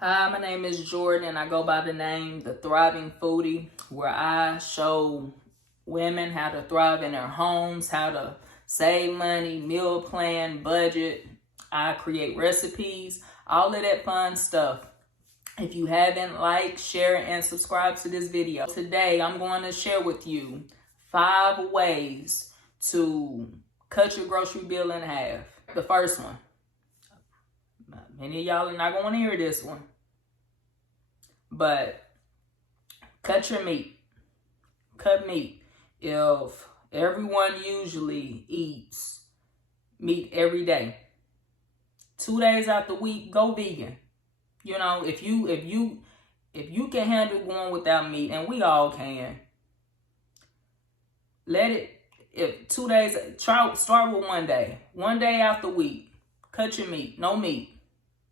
Hi, my name is Jordan, and I go by the name The Thriving Foodie, where I show women how to thrive in their homes, how to save money, meal plan, budget. I create recipes, all of that fun stuff. If you haven't liked, share, and subscribe to this video. Today, I'm going to share with you 5 ways to cut your grocery bill in half. The first one. Many of y'all are not going to hear this one. But cut your meat. Cut meat. If everyone usually eats meat every day, 2 days out the week, go vegan. You know, if you can handle going without meat, and we all can, if 2 days, start with 1 day. 1 day out the week, cut your meat, no meat.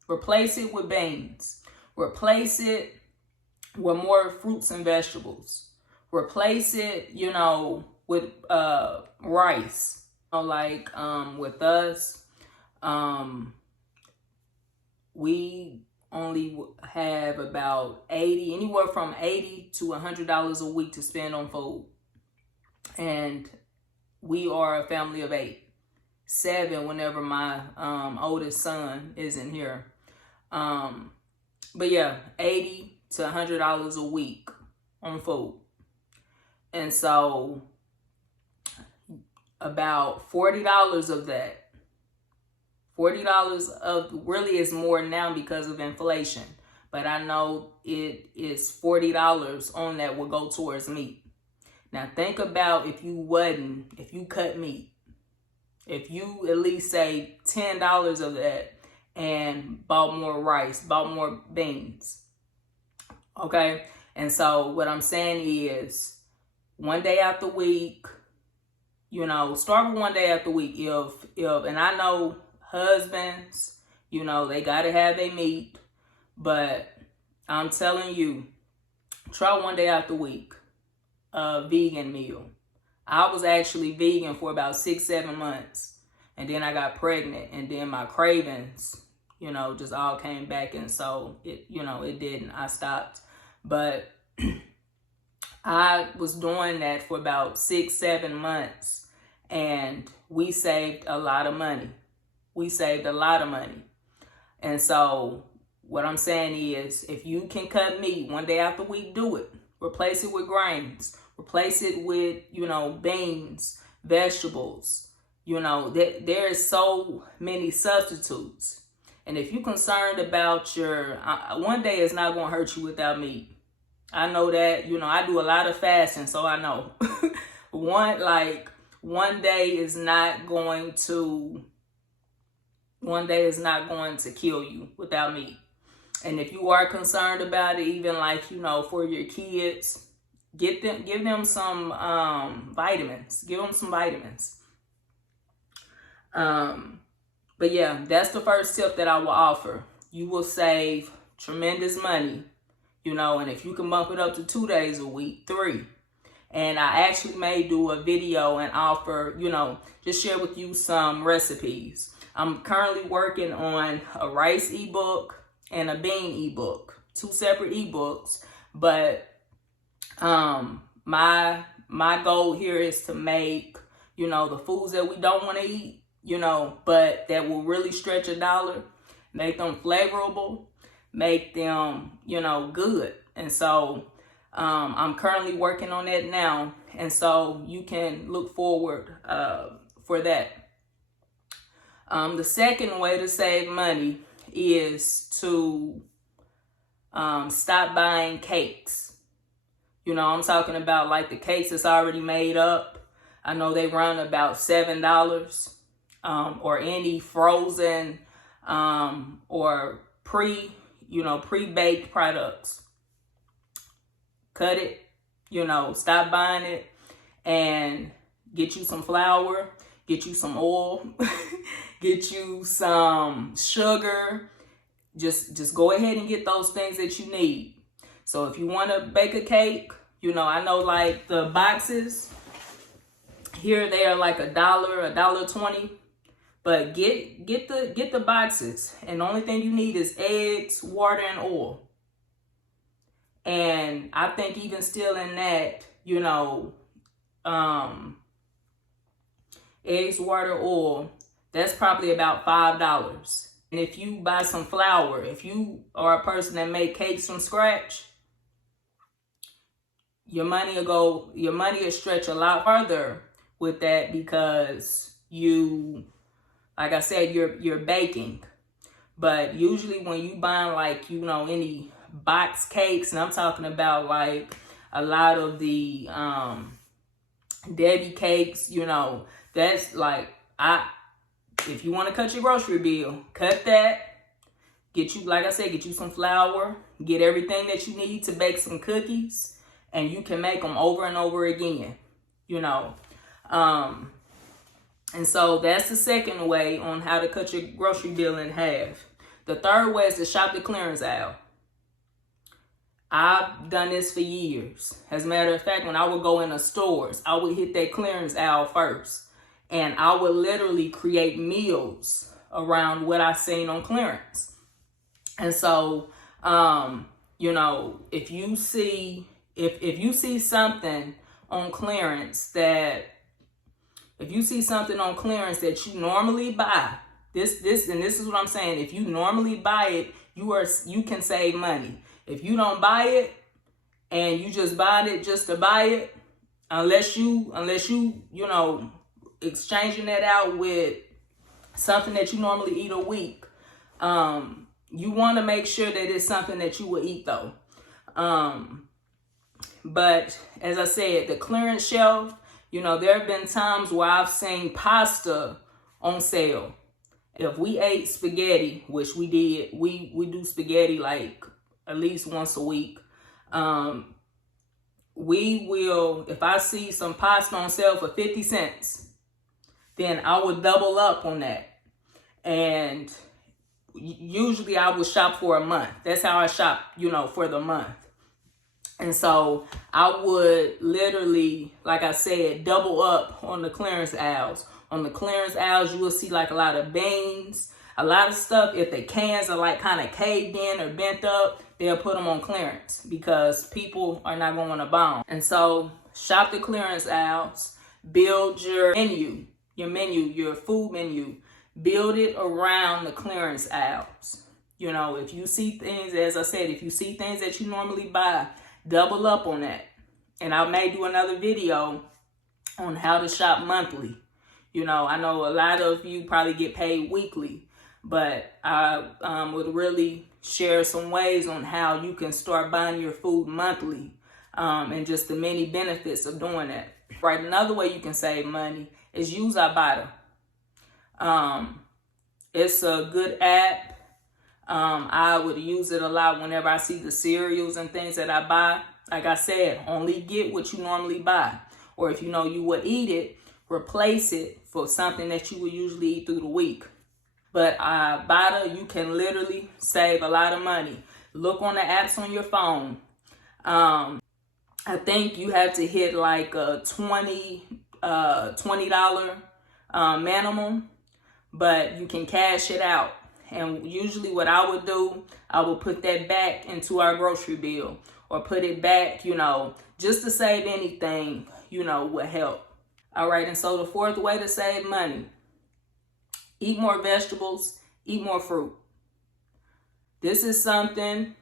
Replace it with beans. Replace it with more fruits and vegetables. Replace it, with rice. Like with us, we only have about anywhere from $80 to $100 a week to spend on food. And we are a family of 8. 7 whenever my oldest son isn't here. But yeah, $80 to $100 a week on food. And so about $40 of that, $40 of really is more now because of inflation. But I know it is $40 on that will go towards meat. Now think about if you cut meat. If you at least say $10 of that and bought more rice, bought more beans. Okay? And so what I'm saying is 1 day out the week, start with 1 day out the week. And I know husbands, they gotta have their meat, but I'm telling you, try 1 day out the week, a vegan meal. I was actually vegan for about 6-7 months. And then I got pregnant, and then my cravings, just all came back. And so it didn't. I stopped. But I was doing that for about 6-7 months, and we saved a lot of money. And so what I'm saying is, if you can cut meat 1 day out the week, do it. Replace it with grains. Replace it with, beans, vegetables. There is so many substitutes. And if you're concerned about your, 1 day is not going to hurt you without meat. I know that, I do a lot of fasting, so I know. 1 day is not going to kill you without meat. And if you are concerned about it, even for your kids, give them some vitamins. Give them some vitamins. But yeah, that's the first tip that I will offer. You will save tremendous money, and if you can bump it up to 2 days a week, 3. And I actually may do a video and offer, just share with you some recipes. I'm currently working on a rice ebook and a bean ebook, 2 separate ebooks. But my goal here is to make, the foods that we don't want to eat, but that will really stretch $1, make them flavorful, make them, good. And so I'm currently working on that now. And so you can look forward for that. The second way to save money is to stop buying cakes. I'm talking about like the cakes that's already made up. I know they run about $7, or any frozen or pre-baked products. Cut it, stop buying it, and get you some flour, get you some oil, get you some sugar. Just go ahead and get those things that you need. So if you want to bake a cake, I know like the boxes here, they are like $1, $1.20. But get the boxes, and the only thing you need is eggs, water, and oil. And I think even still in that, eggs, water, oil, that's probably about $5. And if you buy some flour, if you are a person that make cakes from scratch, your money will stretch a lot further with that, because like I said, you're baking. But usually when you buy like, any box cakes, and I'm talking about like a lot of the Debbie cakes, that's like, if you want to cut your grocery bill, cut that. Get you some flour, get everything that you need to bake some cookies, and you can make them over and over again, And so that's the second way on how to cut your grocery bill in half. The third way is to shop the clearance aisle. I've done this for years. As a matter of fact, when I would go into stores, I would hit that clearance aisle first. And I would literally create meals around what I seen on clearance. And so, if you see something on clearance that you normally buy, this is what I'm saying. If you normally buy it, you can save money. If you don't buy it and you just buy it just to buy it, unless you exchanging that out with something that you normally eat a week, you want to make sure that it's something that you will eat though. But as I said, the clearance shelf, there have been times where I've seen pasta on sale. If we ate spaghetti, which we did, we do spaghetti like at least once a week. We will, if I see some pasta on sale for 50 cents, then I would double up on that. And usually I would shop for a month. That's how I shop, for the month. And so I would literally, like I said, double up on the clearance aisles. On the clearance aisles, you will see like a lot of beans, a lot of stuff. If the cans are like kind of caved in or bent up, they'll put them on clearance because people are not going to buy them. And so shop the clearance aisles, build your food menu, build it around the clearance aisles. If you see things, as I said, if you see things that you normally buy, double up on that. And I may do another video on how to shop monthly. I know a lot of you probably get paid weekly, but I would really share some ways on how you can start buying your food monthly, and just the many benefits of doing that. Right, another way you can save money is use Ibotta. It's a good app. I would use it a lot whenever I see the cereals and things that I buy. Like I said, only get what you normally buy. Or if you know you would eat it, replace it for something that you would usually eat through the week. But Ibotta, you can literally save a lot of money. Look on the apps on your phone. I think you have to hit like a $20 minimum, but you can cash it out. And usually what I would do, I would put that back into our grocery bill, or put it back, just to save anything, would help. All right, and so the fourth way to save money: eat more vegetables, eat more fruit. This is something,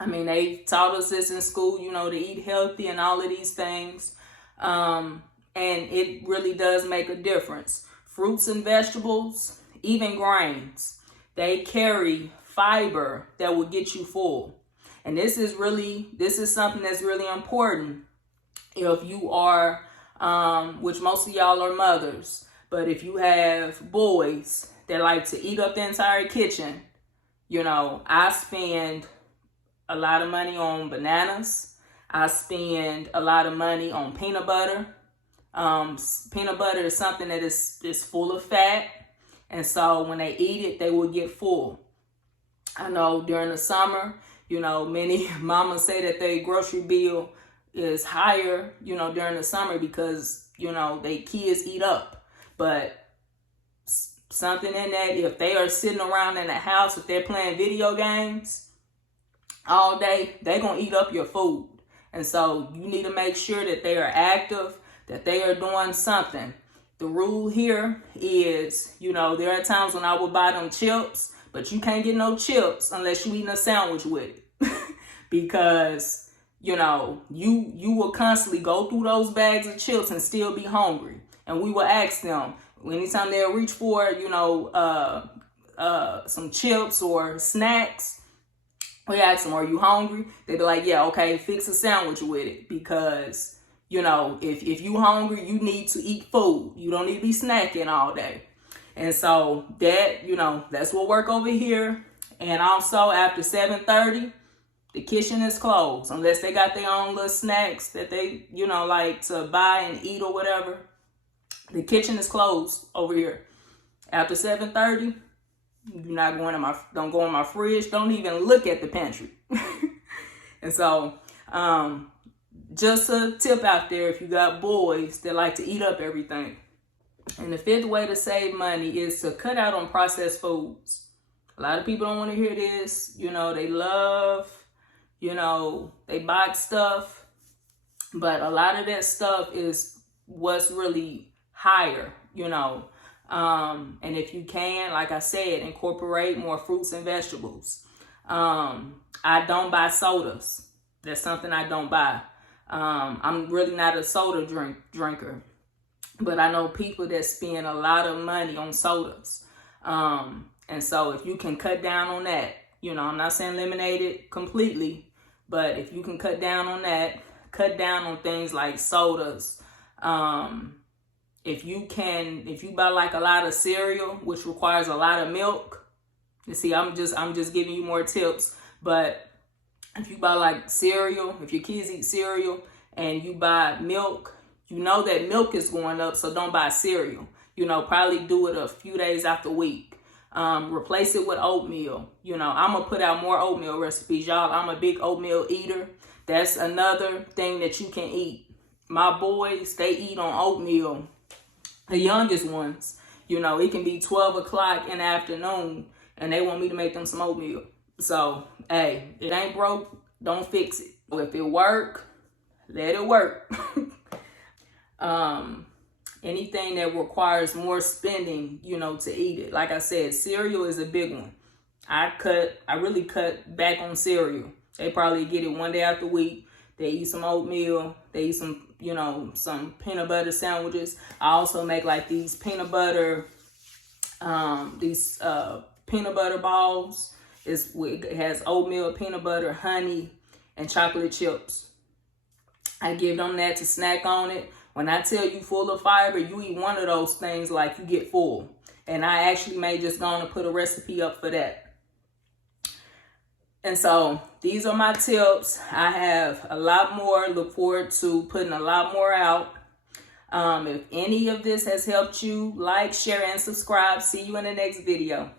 they taught us this in school, to eat healthy and all of these things. And it really does make a difference. Fruits and vegetables, even grains, they carry fiber that will get you full. And this is something that's really important if you are, which most of y'all are mothers, but if you have boys that like to eat up the entire kitchen, I spend a lot of money on bananas. I spend a lot of money on peanut butter. Peanut butter is something that is full of fat. And so when they eat it, they will get full. I know during the summer, many mamas say that their grocery bill is higher, during the summer because, they kids eat up. But something in that. If they are sitting around in the house, if they're playing video games all day, they're going to eat up your food. And so you need to make sure that they are active, that they are doing something. The rule here is, you know, there are times when I will buy them chips, but you can't get no chips unless you eating a sandwich with it. Because, you know, you will constantly go through those bags of chips and still be hungry. And we will ask them, anytime they'll reach for, you know, some chips or snacks, we ask them, are you hungry? They be like, yeah, okay, fix a sandwich with it. Because, you know, if you hungry, you need to eat food. You don't need to be snacking all day. And so that, you know, that's what work over here. And also after 7:30, the kitchen is closed. Unless they got their own little snacks that they, you know, like to buy and eat or whatever. The kitchen is closed over here. After 7:30, you're not going to don't go in my fridge. Don't even look at the pantry. And so, just a tip out there, if you got boys that like to eat up everything. And the fifth way to save money is to cut out on processed foods. A lot of people don't want to hear this. You know, they love, you know, they buy stuff. But a lot of that stuff is what's really higher, you know. And if you can, like I said, incorporate more fruits and vegetables. I don't buy sodas. That's something I don't buy. I'm really not a soda drinker. But I know people that spend a lot of money on sodas. And so if you can cut down on that, you know, I'm not saying eliminate it completely, but if you can cut down on that, cut down on things like sodas. If you buy like a lot of cereal, which requires a lot of milk, you see, I'm just giving you more tips. But if you buy like cereal, if your kids eat cereal and you buy milk, you know that milk is going up, so don't buy cereal. You know, probably do it a few days out the week. Replace it with oatmeal. You know, I'm going to put out more oatmeal recipes. Y'all, I'm a big oatmeal eater. That's another thing that you can eat. My boys, they eat on oatmeal. The youngest ones, you know, it can be 12 o'clock in the afternoon, and they want me to make them some oatmeal. So, hey, it ain't broke, don't fix it. If it work, let it work. Anything that requires more spending, you know, to eat it. Like I said, cereal is a big one. I really cut back on cereal. They probably get it one day out the week. They eat some oatmeal. They eat some, you know, some peanut butter sandwiches. I also make like these peanut butter balls. It has oatmeal, peanut butter, honey, and chocolate chips. I give them that to snack on it. When I tell you full of fiber, you eat one of those things like you get full. And I actually may just go on and put a recipe up for that. And so these are my tips. I have a lot more. Look forward to putting a lot more out. If any of this has helped you, like, share, and subscribe. See you in the next video.